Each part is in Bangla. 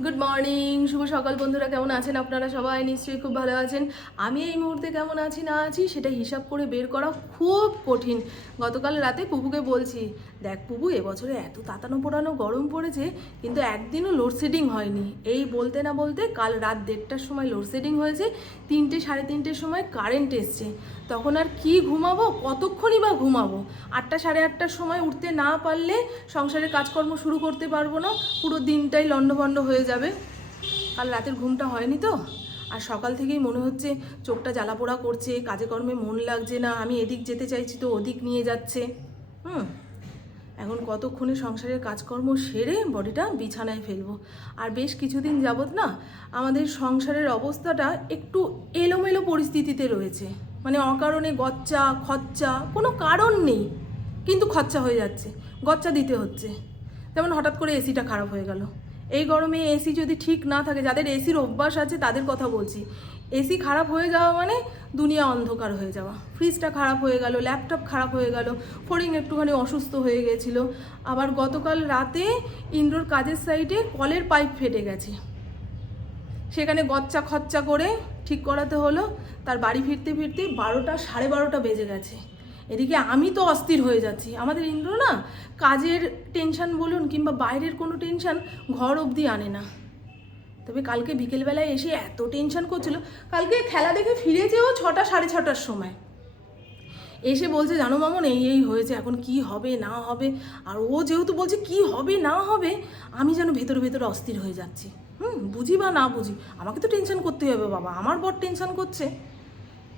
গুড মর্নিং শুভ সকাল বন্ধুরা, কেমন আছেন আপনারা সবাই? নিশ্চয়ই খুব ভালো আছেন। আমি এই মুহূর্তে কেমন আছি, না আছি, সেটা হিসাব করে বের করা খুব কঠিন। গতকাল রাতে কুকুকে বলছি দেখ পুপু এবছরে এত তাতানো পোড়ানো গরম পড়েছে, কিন্তু একদিনও লোডশেডিং হয়নি। এই বলতে না বলতে কাল রাত দেড়টার সময় লোডশেডিং হয়েছে, তিনটে সাড়ে তিনটের সময় কারেন্ট এসছে। তখন আর কি ঘুমাবো, কতক্ষণই বা ঘুমাবো? আটটা সাড়ে আটটার সময় উঠতে না পারলে সংসারের কাজকর্ম শুরু করতে পারব না, পুরো দিনটাই লণ্ডভণ্ড হয়ে যাবে। কাল রাতের ঘুমটা হয়নি তো? আর সকাল থেকেই মনে হচ্ছে চোখটা জ্বালাপোড়া করছে, কাজে কর্মে মন লাগছে না, আমি এদিক যেতে চাইছি তো ওদিক নিয়ে যাচ্ছে। হুম। এখন কতক্ষণে সংসারের কাজকর্ম সেরে বডিটা বিছানায় ফেলব? আর বেশ কিছুদিন যাবত না আমাদের সংসারের অবস্থাটা একটু এলোমেলো পরিস্থিতিতে রয়েছে। মানে অকারণে গচ্চা, খচ্চা, কোনো কারণ নেই। কিন্তু খরচা হয়ে যাচ্ছে, গচ্চা দিতে হচ্ছে। যেমন হঠাৎ করে এসিটা খারাপ হয়ে গেল। এই গরমে এসি যদি ঠিক না থাকে, যাদের এসির অভ্যাস আছে তাদের কথা বলছি। এসি খারাপ হয়ে যাওয়া মানে দুনিয়া অন্ধকার হয়ে যাওয়া। ফ্রিজটা খারাপ হয়ে গেল ল্যাপটপ খারাপ হয়ে গেল, ফড়িং একটুখানি অসুস্থ হয়ে গেছিল। আবার গতকাল রাতে ইন্দ্রর কাজের সাইডে কলের পাইপ ফেটে গেছে। সেখানে গচ্চা খচ্চা করে ঠিক করাতে হলো, তার বাড়ি ফিরতে ফিরতে বারোটা সাড়ে বারোটা বেজে গেছে। এদিকে আমি তো অস্থির হয়ে যাচ্ছি। আমাদের ইন্দ্র না কাজের টেনশন বলুন কিংবা বাইরের কোনো টেনশন ঘর অবধি আনে না। তবে কালকে বিকেলবেলায় এসে এত টেনশন করছিল, কালকে খেলা দেখে ফিরেছেও ছটা সাড়ে ছটার সময়। এসে বলছে, জানো মামন, এই এই হয়েছে, এখন কি হবে, না হবে? আর ও যেহেতু বলছে, কি হবে, না হবে? আমি যেন ভেতরে ভেতরে অস্থির হয়ে যাচ্ছি। হুম, বুঝি বা না বুঝি, আমাকে তো টেনশন করতেই হবে বাবা, আমার বর টেনশন করছে।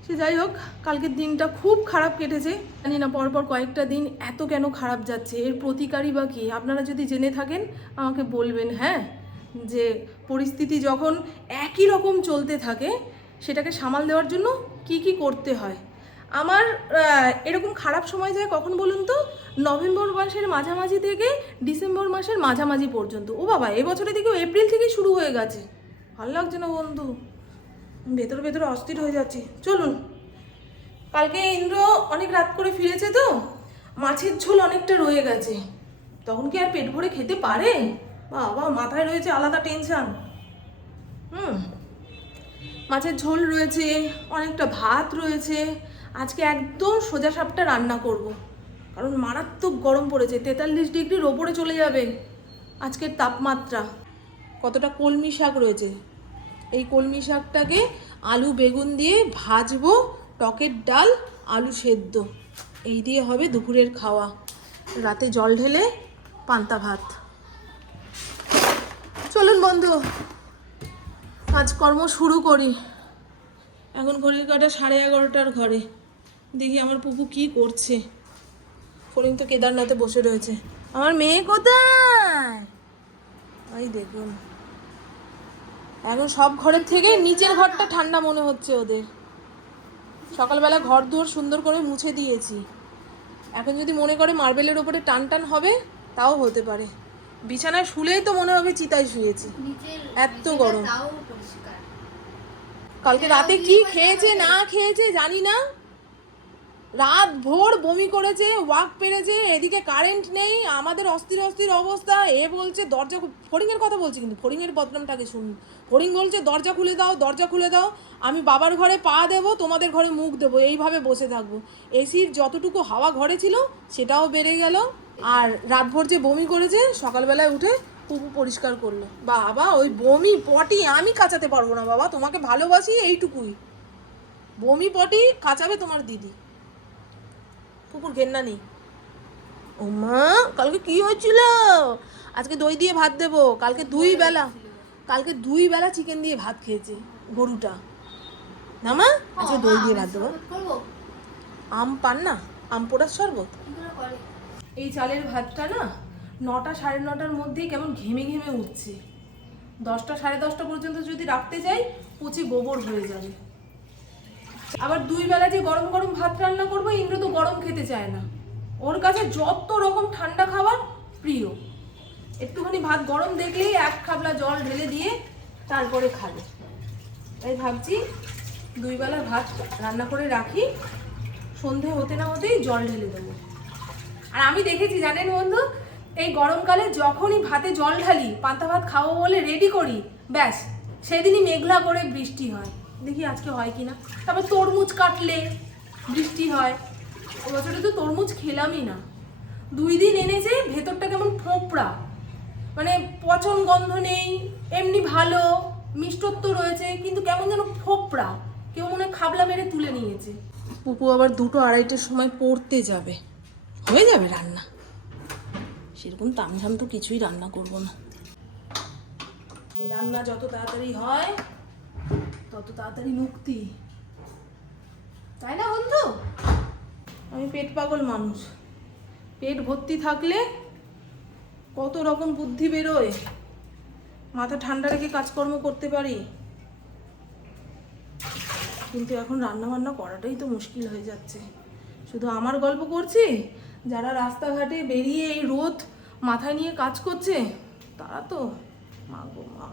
সে যাই হোক, কালকের দিনটা খুব খারাপ কেটেছে। জানি না, পরপর কয়েকটা দিন এত কেন খারাপ যাচ্ছে, এর প্রতিকারই বা কী? আপনারা যদি জেনে থাকেন, আমাকে বলবেন হ্যাঁ? যে পরিস্থিতি যখন একই রকম চলতে থাকে, সেটাকে সামাল দেওয়ার জন্য কি কি করতে হয়? আমার এরকম খারাপ সময় যায় কখন বলুন তো? নভেম্বর মাসের মাঝামাঝি থেকে ডিসেম্বর মাসের মাঝামাঝি পর্যন্ত। ও বাবা এবছরের দিকেও এপ্রিল থেকেই শুরু হয়ে গেছে। ভালো লাগছে না বন্ধু। ভেতরে ভেতরে অস্থির হয়ে যাচ্ছি। চলুন। কালকে ইন্দ্র অনেক রাত করে ফিরেছে তো? মাছের ঝোল অনেকটা রয়ে গেছে। তখন কি আর পেট ভরে খেতে পারে? বাবা, মাথায় রয়েছে আলাদা টেনশন হুম, মাছের ঝোল রয়েছে, অনেকটা ভাত রয়েছে। আজকে একদম সোজা সাপটা রান্না করব। কারণ মারাত্মক গরম পড়েছে, তেতাল্লিশ ডিগ্রির ওপরে চলে যাবে আজকের তাপমাত্রা। কতটা কলমি শাক রয়েছে? এই কলমি শাকটাকে আলু বেগুন দিয়ে ভাজবো, টকের ডাল, আলু সেদ্ধ। এই দিয়ে হবে দুপুরের খাওয়া। রাতে জল ঢেলে পান্তা ভাত। বন্ধু কাজকর্ম শুরু করি। এখন ঘড়ির কাটা সাড়ে এগারোটার ঘরে। দেখি আমার পুপু কি করছে। ফরিং তো কেদারনাথে বসে রয়েছে। আমার মেয়ে কোথায়? দেখুন। এখন সব ঘরের থেকে নিচের ঘরটা ঠান্ডা মনে হচ্ছে ওদের। সকালবেলা ঘর দুয়ার সুন্দর করে মুছে দিয়েছি। এখন যদি মনে করে মার্বেলের ওপরে টান টান হবে, তাও হতে পারে। বিছানায় শুলেই তো মনে হবে চিতায় শুয়েছি। এত গরম। কালকে রাতে কি খেয়েছে না খেয়েছে জানি না। রাত ভোর বমি করেছে ওয়াক পেরেছে এদিকে কারেন্ট নেই আমাদের অস্থির অস্থির অবস্থা। এ বলছে দরজা ফড়িং এর কথা বলছি কিন্তু ফড়িং এর বদনামটাকে শুনুন ফড়িং বলছে দরজা খুলে দাও দরজা খুলে দাও। আমি বাবার ঘরে পা দেবো তোমাদের ঘরে মুখ দেবো এইভাবে বসে থাকব। এসির যতটুকু হাওয়া ঘরে ছিল সেটাও বেড়ে গেল। আর রাতভর যে বমি করেছে, সকালবেলায় উঠে পুপু পরিষ্কার করল। বাবা, ওই বমি পটি আমি কাচাতে পারব না বাবা, তোমাকে ভালোবাসি এইটুকুই। বমি পটি কাচাবে তোমার দিদি। পুকুর ঘেন্না নেই। ও মা কালকে কি হয়েছিল? আজকে দই দিয়ে ভাত দেবো। কালকে দুই বেলা, কালকে দুই বেলা চিকেন দিয়ে ভাত খেয়েছে গরুটা। না মা, আজকে দই দিয়ে ভাত দেবো। আম পান না? আম পোড়ার শরবত? এই চালের ভাতটা না নটা সাড়ে নটার মধ্যেই কেমন ঘেমে ঘেমে উঠছে। দশটা সাড়ে দশটা পর্যন্ত যদি রাখতে যাই পচে গোবর হয়ে যাবে। আবার দুই বেলা যে গরম গরম ভাত রান্না করব, ইন্দ্র তো গরম খেতে চায় না। ওর কাছে যত রকম ঠান্ডা খাবার প্রিয়। একটুখানি ভাত গরম দেখলেই এক খাবলা জল ঢেলে দিয়ে তারপরে খাবে। তাই ভাবছি দুই বেলা ভাত রান্না করে রাখি। সন্ধে হতে না হতেই জল ঢেলে দেবো। আর আমি দেখেছি, জানেন বন্ধু, এই গরমকালে যখনই ভাতে জল ঢালি, পান্তা ভাত খাব বলে রেডি করি, ব্যাস, সেদিনই মেঘলা করে বৃষ্টি হয়। দেখি আজকে হয় কি না তারপর তরমুজ কাটলে বৃষ্টি হয়। এবছরে তো তরমুজ খেলামই না। দুই দিন এনেছে, ভেতরটা কেমন ফোঁপড়া। মানে পচন গন্ধ নেই, এমনি ভালো, মিষ্টত্ব রয়েছে, কিন্তু কেমন যেন ফোপড়া। কেউ মনে খাবলা মেরে তুলে নিয়েছে। পুপু আবার দুটো আড়াইটের সময় পড়তে যাবে। হয়ে যাবে রান্না? সেরকম তামঝাম তো কিছুই রান্না করব না। এই রান্না যত তাড়াতাড়ি হয়, তত তাড়াতাড়ি মুক্তি। তাই না বন্ধু? আমি পেট পাগল মানুষ। পেট ভর্তি থাকলে কত রকম বুদ্ধি বেরোয়। মাথা ঠান্ডা রেখে কাজকর্ম করতে পারি। কিন্তু এখন রান্না বান্না করাটাই তো মুশকিল হয়ে যাচ্ছে। শুধু আমার গল্প করছি যারা রাস্তাঘাটে বেরিয়ে এই রোদ মাথায় নিয়ে কাজ করছে, তারা তো, মা গো মা।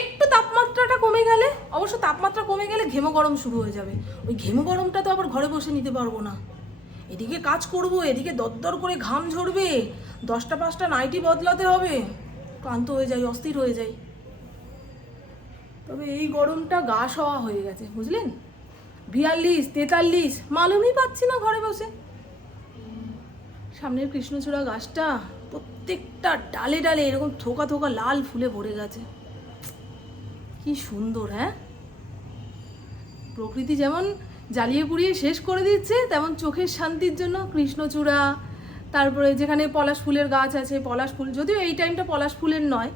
একটু তাপমাত্রাটা কমে গেলে, অবশ্য তাপমাত্রা কমে গেলে ঘেমো গরম শুরু হয়ে যাবে। ওই ঘেমো গরমটা তো আবার ঘরে বসে নিতে পারব না। এদিকে কাজ করব, এদিকে দরদর করে ঘাম ঝরবে, দশটা পাঁচটা নাইটি বদলাতে হবে। ক্লান্ত হয়ে যাই, অস্থির হয়ে যাই। তবে এই গরমটা গা সওয়া হয়ে গেছে, বুঝলেন? বিয়াল্লিশ, তেতাল্লিশ, মালুমই পাচ্ছি না ঘরে বসে। সামনের কৃষ্ণচূড়া গাছটা প্রত্যেকটা ডালে ডালে এরকম থোকা থোকা লাল ফুলে ভরে গেছে। কি সুন্দর হ্যাঁ? প্রকৃতি যেমন জ্বালিয়ে পুড়িয়ে শেষ করে দিচ্ছে, তেমন চোখের শান্তির জন্য কৃষ্ণচূড়া, তারপরে যেখানে পলাশ ফুলের গাছ আছে, পলাশ ফুল, যদিও এই টাইমটা পলাশ ফুলের নয়,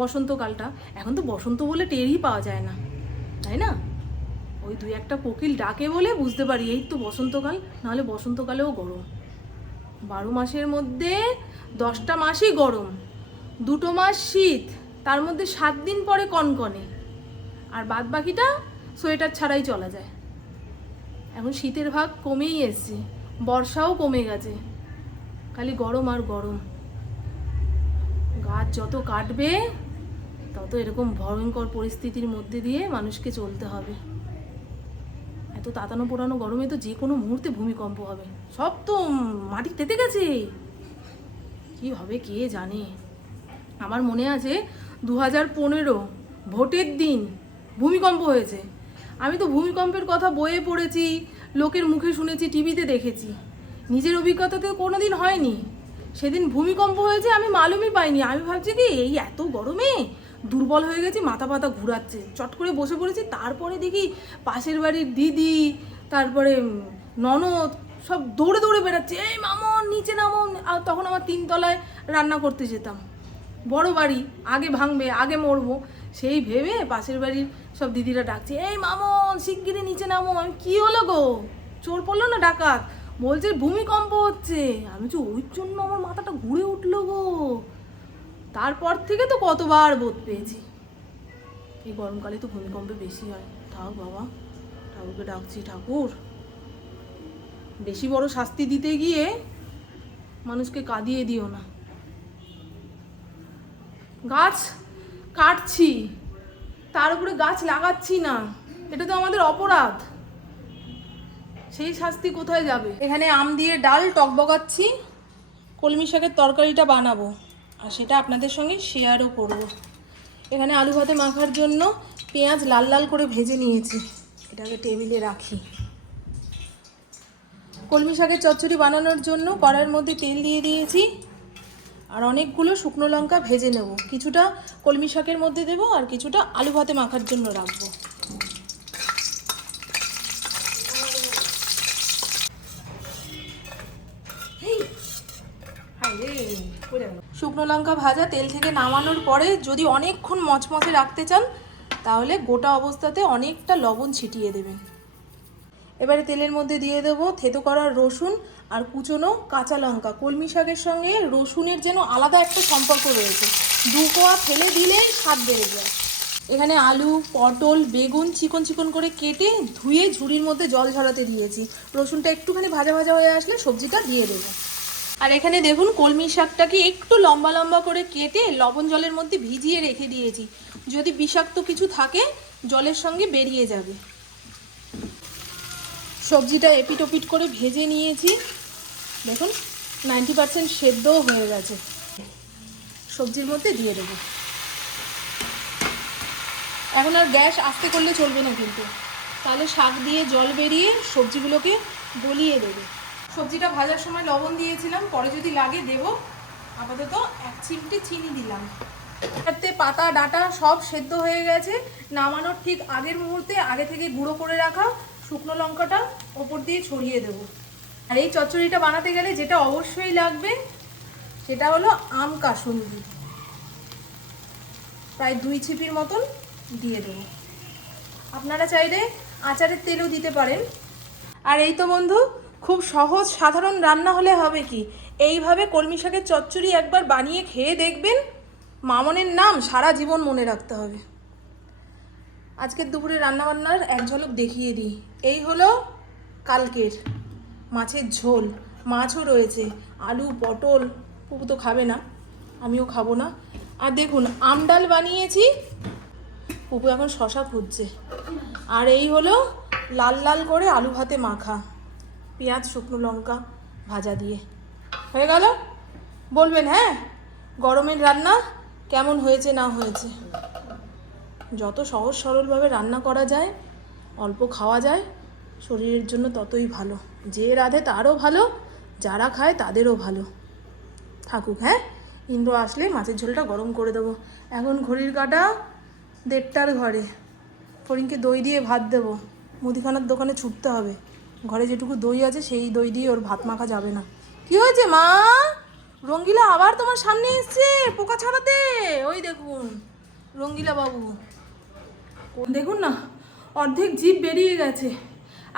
বসন্তকালটা। এখন তো বসন্ত বলে টেরই পাওয়া যায় না, তাই না? ওই দুই একটা কোকিল ডাকে বলে বুঝতে পারি, এই তো বসন্তকাল, নাহলে বসন্তকালেও গরম। বারো মাসের মধ্যে দশটা মাসই গরম, দুটো মাস শীত, তার মধ্যে সাত দিন পরে কনকনে। আর বাদ বাকিটা সোয়েটার ছাড়াই চলা যায়। এখন শীতের ভাগ কমেই এসছে, বর্ষাও কমে গেছে। খালি গরম আর গরম। গাছ যত কাটবে, তত এরকম ভয়ঙ্কর পরিস্থিতির মধ্যে দিয়ে মানুষকে চলতে হবে। এত তাতানো পোড়ানো গরমে তো যে কোনো মুহূর্তে ভূমিকম্প হবে। সব তো মাটি তেতে গেছে। কি হবে কে জানে? আমার মনে আছে দু হাজার পনেরো ভোটের দিন ভূমিকম্প হয়েছে। আমি তো ভূমিকম্পের কথা বইয়ে পড়েছি, লোকের মুখে শুনেছি, টিভিতে দেখেছি। নিজের অভিজ্ঞতাতে কোনো দিন হয়নি। সেদিন ভূমিকম্প হয়েছে আমি মালুমই পাইনি। আমি ভাবছি কি, এই এত গরমে দুর্বল হয়ে গেছি, মাথা পাতা ঘুরাচ্ছে। চট করে বসে পড়েছি, তারপরে দেখি পাশের বাড়ির দিদি, তারপরে ননদ সব দৌড়ে দৌড়ে বেড়াচ্ছে। এই মামন নিচে নামন আর তখন আমার তিনতলায় রান্না করতে যেতাম। বড় বাড়ি, আগে ভাঙবে, আগে মরবো, সেই ভেবে পাশের বাড়ির সব দিদিরা ডাকছে, এই মামন শিগগিরি নিচে নামো। আমি, কি হলো গো? চোর পড়ল না ডাকাত? বলছে, ভূমিকম্প হচ্ছে। আমি যে ওই জন্য আমার মাথাটা ঘুরে উঠল গো। তারপর থেকে তো কতবার বোধ পেয়েছি। এই গরমকালে তো ভূমিকম্পে বেশি হয়। থাক বাবা, ঠাকুরকে ডাকছি, ঠাকুর। বেশি বড় শাস্তি দিতে গিয়ে মানুষকে কাঁদিয়ে দিও না। গাছ কাটছি, তার উপরে গাছ লাগাচ্ছি না, এটা তো আমাদের অপরাধ। সেই শাস্তি কোথায় যাবে? এখানে আম দিয়ে ডাল টক টকবগাচ্ছি কলমি শাকের তরকারিটা বানাবো, আর সেটা আপনাদের সঙ্গে শেয়ারও করব। এখানে আলু ভাতে মাখার জন্য পেঁয়াজ লাল লাল করে ভেজে নিয়েছি, এটাকে টেবিলে রাখি। কলমি শাকের চচ্চড়ি বানানোর জন্য কড়াইয়ের মধ্যে তেল দিয়ে দিয়েছি। আর অনেকগুলো শুকনো লঙ্কা ভেজে নেব। কিছুটা কলমি শাকের মধ্যে দেবো আর কিছুটা আলু ভাতে মাখার জন্য রাখব। শুকনো লঙ্কা ভাজা তেল থেকে নামানোর পরে যদি অনেকক্ষণ মচমচে রাখতে চান, তাহলে গোটা অবস্থাতে অনেকটা লবণ ছিটিয়ে দেবেন। এবারে তেলের মধ্যে দিয়ে দেবো থেতো করা রসুন আর কুচনো কাঁচা লঙ্কা। কলমি শাকের সঙ্গে রসুনের যেন আলাদা একটা সম্পর্ক রয়েছে। দু কোয়া ফেলে দিলে স্বাদ বেড়ে যায়। এখানে আলু, পটল, বেগুন চিকন চিকন করে কেটে ধুয়ে ঝুড়ির মধ্যে জল ঝরাতে দিয়েছি। রসুনটা একটুখানি ভাজা ভাজা হয়ে আসলে সবজিটা দিয়ে দেবো। আর এখানে দেখুন, কলমি শাকটাকে একটু লম্বা লম্বা করে কেটে লবণ জলের মধ্যে ভিজিয়ে রেখে দিয়েছি। যদি বিষাক্ত কিছু থাকে, জলের সঙ্গে বেরিয়ে যাবে। সবজিটা এপিট ওপিট করে ভেজে নিয়েছি। দেখুন নাইনটি পার্সেন্ট সেদ্ধও হয়ে গেছে। সবজির মধ্যে দিয়ে দেবো। এখন আর গ্যাস আস্তে করলে চলবে না কিন্তু। তাহলে শাক দিয়ে জল বেরিয়ে সবজিগুলোকে গলিয়ে দেবে। সবজিটা ভাজার সময় লবণ দিয়েছিলাম, পরে যদি লাগে দেব। আপাতত এক চিমটে চিনি দিলাম। এতে পাতা, ডাটা সব সেদ্ধ হয়ে গেছে। নামানোর ঠিক আগের মুহূর্তে আগে থেকে গুঁড়ো করে রাখা। শুকনো লঙ্কাটা ওপর দিয়ে ছড়িয়ে দেবো। আর এই চচ্চড়িটা বানাতে গেলে যেটা অবশ্যই লাগবে, সেটা হলো আম কাসুন্দি। প্রায় দুই ছিপির মতন দিয়ে দেবো। আপনারা চাইলে আচারের তেলও দিতে পারেন। আর এই তো বন্ধু, খুব সহজ সাধারণ রান্না হলে হবে কি? এইভাবে কলমি শাকের চচ্চড়ি একবার বানিয়ে খেয়ে দেখবেন, মামনের নাম সারা জীবন মনে রাখতে হবে। আজকের দুপুরে রান্নাবান্নার এক ঝলক দেখিয়ে দিই। এই হলো কালকের মাছের ঝোল। মাছও রয়েছে, আলু, পটল, পুপু তো খাবে না, আমিও খাব না। আর দেখুন, আম ডাল বানিয়েছি, পুপু এখন শশা খুঁজছে। আর এই হলো লাল লাল করে আলু ভাতে মাখা, পেঁয়াজ, শুকনো লঙ্কা ভাজা দিয়ে। হয়ে গেল? বলবেন হ্যাঁ? গরমের রান্না কেমন হয়েছে, না হয়েছে? যত সহজ সরলভাবে রান্না করা যায়, অল্প খাওয়া যায়, শরীরের জন্য ততই ভালো। যে রাধে তারও ভালো, যারা খায় তাদেরও ভালো। থাকুক হ্যাঁ? ইন্দ্র আসলে মাছের ঝোলটা গরম করে দেবো। এখন ঘড়ির কাটা দেড়টার ঘরে। ফরিনকে দই দিয়ে ভাত দেবো। মুদিখানার দোকানে ছুটতে হবে। ঘরে যেটুকু দই আছে সেই দই দিয়ে ওর ভাত মাখা যাবে না। কি হয়েছে, মা? রঙ্গিলা আবার তোমার সামনে এসছে পোকা ছাড়াতে? ওই দেখুন রঙ্গিলা বাবু দেখুন না, অর্ধেক জিপ বেরিয়ে গেছে।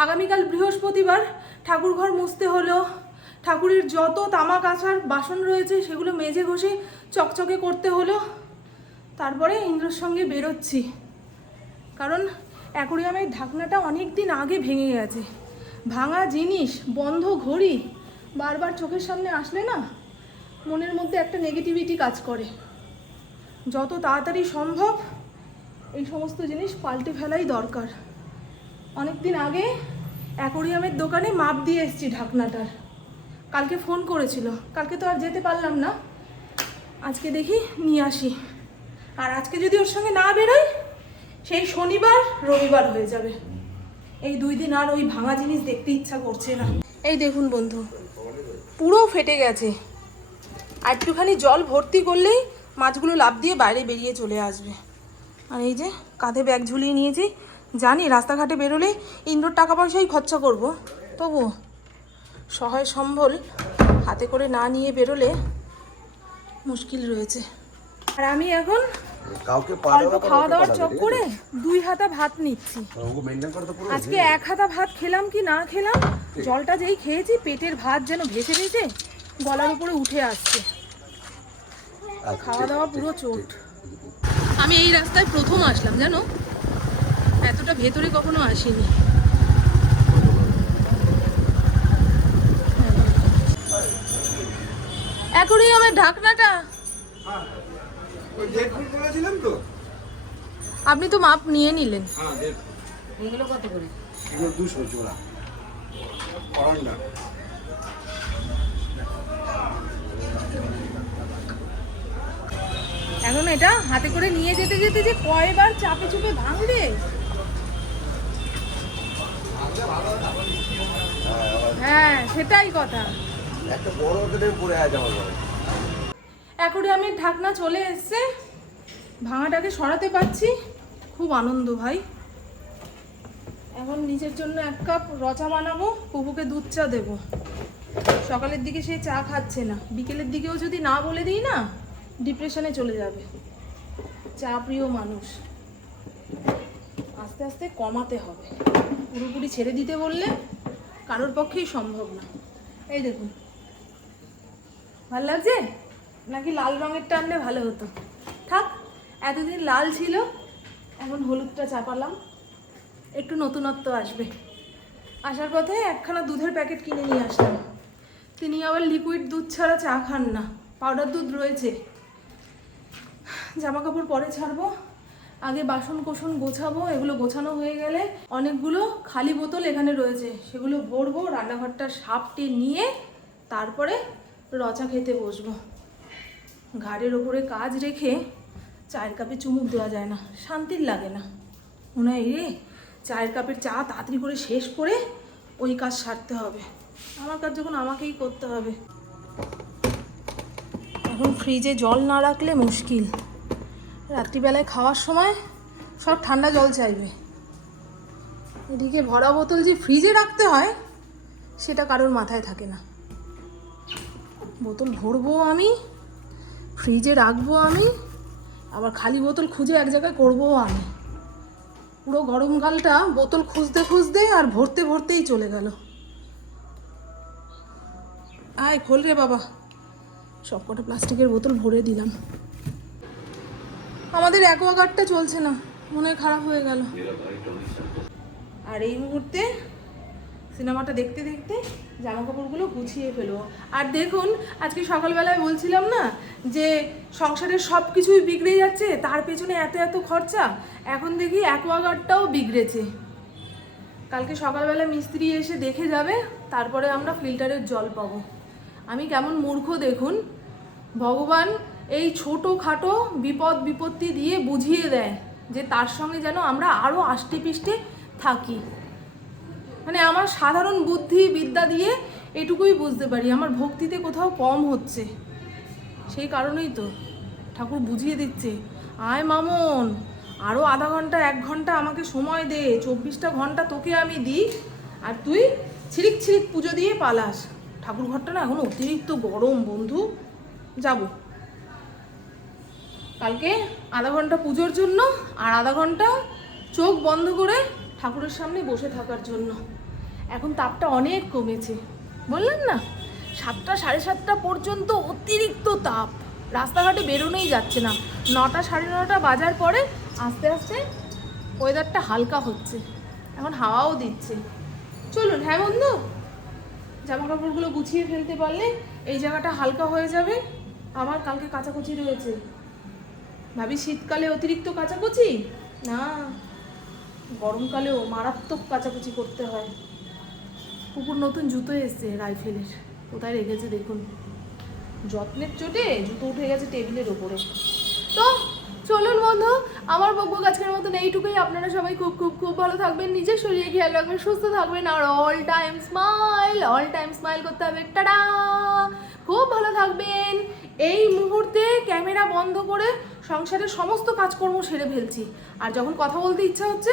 আগামীকাল বৃহস্পতিবার ঠাকুর ঘর মুছতে হলো ঠাকুরের যত তামা কাঁচার বাসন রয়েছে, সেগুলো মেঝে ঘষে চকচকে করতে হলো। তারপরে ইন্দ্রর সঙ্গে বেরোচ্ছি। কারণ অ্যাকোরিয়ামের ঢাকনাটা অনেক দিন আগে ভেঙে গেছে। ভাঙা জিনিস, বন্ধ ঘড়ি, বারবার চোখের সামনে আসলে না, মনের মধ্যে একটা নেগেটিভিটি কাজ করে। যত তাড়াতাড়ি সম্ভব এই সমস্ত জিনিস পাল্টে ফেলাই দরকার। অনেক দিন আগে অ্যাকোরিয়ামের দোকানে মাপ দিয়ে এসেছি ঢাকনাটার। কালকে ফোন করেছিল। কালকে তো আর যেতে পারলাম না। আজকে দেখি নিয়ে আসি। আর আজকে যদি ওর সঙ্গে না বেরোই, সেই শনিবার, রবিবার হয়ে যাবে। এই দুই দিন আর ওই ভাঙা জিনিস দেখতে ইচ্ছা করছে না। এই দেখুন বন্ধু, পুরো ফেটে গেছে। আর একটুখানি জল ভর্তি করলেই মাছগুলো লাভ দিয়ে বাইরে বেরিয়ে চলে আসবে। আর এই যে কাঁধে ব্যাগ ঝুলিয়ে নিয়েছি। জানি রাস্তাঘাটে বেরোলে ইন্দ্রর টাকা পয়সাই খরচা করব। তবু সহায় সম্বল হাতে করে না নিয়ে বেরোলে মুশকিল রয়েছে। আর আমি এখন কাউকে অল্প খাওয়া দাওয়ার চক করে দুই হাতা ভাত নিচ্ছি। আজকে এক হাতা ভাত খেলাম কি না খেলাম জলটা যেই খেয়েছি পেটের ভাত যেন ভেসে ভেসে গলার উপরে উঠে আসছে। আচ্ছা, খাওয়া দাওয়া পুরো চোট। আমি এই রাস্তায় প্রথম আসলাম জানো? এতটা ভেতরে কখনো আসিনি। এখনই আমার ঢাকনাটা। ওই ডেট ফুল বলেছিলাম তো আপনি তো মাপ নিয়ে নিলেন। হ্যাঁ এগুলো কত করে? এগুলো দুশো জোড়া। এখন এটা হাতে করে নিয়ে যেতে যেতে যে কয়বার চাপে চুপে ভাঙবে? হ্যাঁ সেটাই কথা। একটা বড় পরে। অ্যাকোরিয়ামের ঢাকনা চলে এসছে। ভাঙাটাকে সরাতে পারছি। খুব আনন্দ ভাই। এখন নিজের জন্য এক কাপ রচা বানাবো পুকুকে দুধ চা দেবো। সকালের দিকে সে চা খাচ্ছে না। বিকেলের দিকেও যদি না বলে দিই না ডিপ্রেশনে চলে যাবে। চা প্রিয় মানুষ। আস্তে আস্তে কমাতে হবে। পুরোপুরি ছেড়ে দিতে বললে কারোর পক্ষেই সম্ভব না। এই দেখুন। ভালো লাগছে? নাকি লাল রঙেরটা আনলে ভালো হতো? থাক, এতদিন লাল ছিল, এখন হলুদটা চাপালাম। একটু নতুনত্ব আসবে। আসার পথে একখানা দুধের প্যাকেট কিনে নিয়ে আসলাম। তিনি আবার লিকুইড দুধ ছাড়া চা খান না। পাউডার দুধ রয়েছে। জামা কাপড় পরে ছাড়বো, আগে বাসন কোসন গোছাবো, এগুলো গোছানো হয়ে গেলে অনেকগুলো খালি বোতল এখানে রয়েছে। সেগুলো ভরবো, রান্নাঘরটা সাপটে নিয়ে তারপরে রচা খেতে বসবো। ঘাড়ের ওপরে কাজ রেখে চায়ের কাপে চুমুক দেওয়া যায় না, শান্তির লাগে না। মনে হয় রে চায়ের কাপের চা তাড়াতাড়ি করে শেষ করে ওই কাজ সারতে হবে। আমার কাজ যখন আমাকেই করতে হবে। এখন ফ্রিজে জল না রাখলে মুশকিল। রাত্রিবেলায় খাওয়ার সময় সব ঠান্ডা জল চাইবে। এদিকে ভরা বোতল যে ফ্রিজে রাখতে হয়, সেটা কারোর মাথায় থাকে না। বোতল ভরবো আমি, ফ্রিজে রাখব আমি, আবার খালি বোতল খুঁজে এক জায়গায় করব আমি। পুরো গরমকালটা বোতল খুঁজতে খুঁজতে আর ভরতে ভরতেই চলে গেল। আয়, খোল রে বাবা। সব কটা প্লাস্টিকের বোতল ভরে দিলাম। আমাদের অ্যাকোয়াগার্ডটা চলছে না, মনে খারাপ হয়ে গেল। আর এই মুহূর্তে সিনেমাটা দেখতে দেখতে জামা কাপড়গুলো গুছিয়ে ফেলব। আর দেখুন, আজকে সকালবেলায় বলছিলাম না যে সংসারের সব কিছুই বিগড়ে যাচ্ছে, তার পেছনে এত এত খরচা, এখন দেখি অ্যাকোয়াগার্ডটাও বিগড়েছে। কালকে সকালবেলা মিস্ত্রি এসে দেখে যাবে, তারপরে আমরা ফিল্টারের জল পাবো। আমি কেমন মূর্খ দেখুন ভগবান এই ছোট খাটো বিপদ বিপত্তি দিয়ে বুঝিয়ে দেয় যে তার সঙ্গে যেন আমরা আরও আষ্টে পিষ্টে থাকি। মানে আমার সাধারণ বুদ্ধি বিদ্যা দিয়ে এটুকুই বুঝতে পারি, আমার ভক্তিতে কোথাও কম হচ্ছে। সেই কারণেই তো ঠাকুর বুঝিয়ে দিচ্ছে, আয় মামন আরও আধা ঘণ্টা, এক ঘণ্টা আমাকে সময় দে, চব্বিশটা ঘণ্টা তোকে আমি দিই, আর তুই ছিরিক ছিরিক পুজো দিয়ে পালাস। ঠাকুর ঘরটা না এখন অতিরিক্ত গরম বন্ধু। যাব। কালকে আধা ঘণ্টা পুজোর জন্য আর আধা ঘণ্টা চোখ বন্ধ করে ঠাকুরের সামনে বসে থাকার জন্য। এখন তাপটা অনেক কমেছে, বললাম না? সাতটা সাড়ে সাতটা পর্যন্ত অতিরিক্ত তাপ। রাস্তাঘাটে বেরোনোই যাচ্ছে না। নটা সাড়ে নটা বাজার পরে আস্তে আস্তে ওয়েদারটা হালকা হচ্ছে। এখন হাওয়াও দিচ্ছে। চলুন হ্যাঁ বন্ধু? জামা কাপড়গুলো গুছিয়ে ফেলতে পারলে এই জায়গাটা হালকা হয়ে যাবে। আমার কালকে কাচাকুচি রয়েছে। ভাবি শীতকালে অতিরিক্ত কাচাকুচি? না, গরমকালেও মারাত্মক কাচাকুচি করতে হয়। কুকুর নতুন জুতো এসছে রাইফেলের। কোথায় রেখেছে দেখুন। যত্নের চোটে জুতো উঠে গেছে টেবিলের ওপরে। চলুন বন্ধু, আমার বকবক আজকের মতন এইটুকুই। আপনারা সবাই খুব খুব খুব ভালো থাকবেন, নিজের শরীরে খেয়াল রাখবেন, সুস্থ থাকবেন, আর all time smile all time smile করতে হবে। টাটা! খুব ভালো থাকবেন। এই মুহূর্তে ক্যামেরা বন্ধ করে সংসারের সমস্ত কাজকর্ম সেরে ফেলছি। আর যখন কথা বলতে ইচ্ছা হচ্ছে,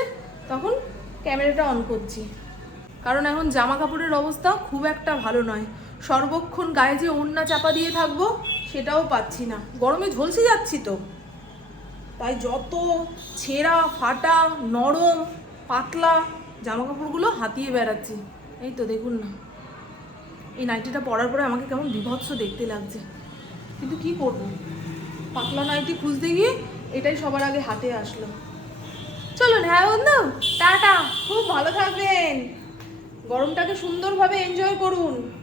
তখন ক্যামেরাটা অন করছি। কারণ এখন জামা কাপড়ের অবস্থা খুব একটা ভালো নয়। সর্বক্ষণ গায়ে যে ওড়না চাপা দিয়ে থাকব, সেটাও পাচ্ছি না। গরমে ঝলসে যাচ্ছি তো। তাই যত ছেঁড়া, ফাটা, নরম, পাতলা জামা কাপড়গুলো হাতিয়ে বেড়াচ্ছি। এই তো দেখুন না। এই নাইটিটা পরার পরে আমাকে কেমন বিভৎস দেখতে লাগছে। কিন্তু কি করব? পাতলা নাইটি খুঁজতে গিয়ে এটাই সবার আগে হাতে আসলো। চলুন হ্যাঁ বন্ধু? টাটা। খুব ভালো থাকবেন। গরমটাকে সুন্দরভাবে এনজয় করুন।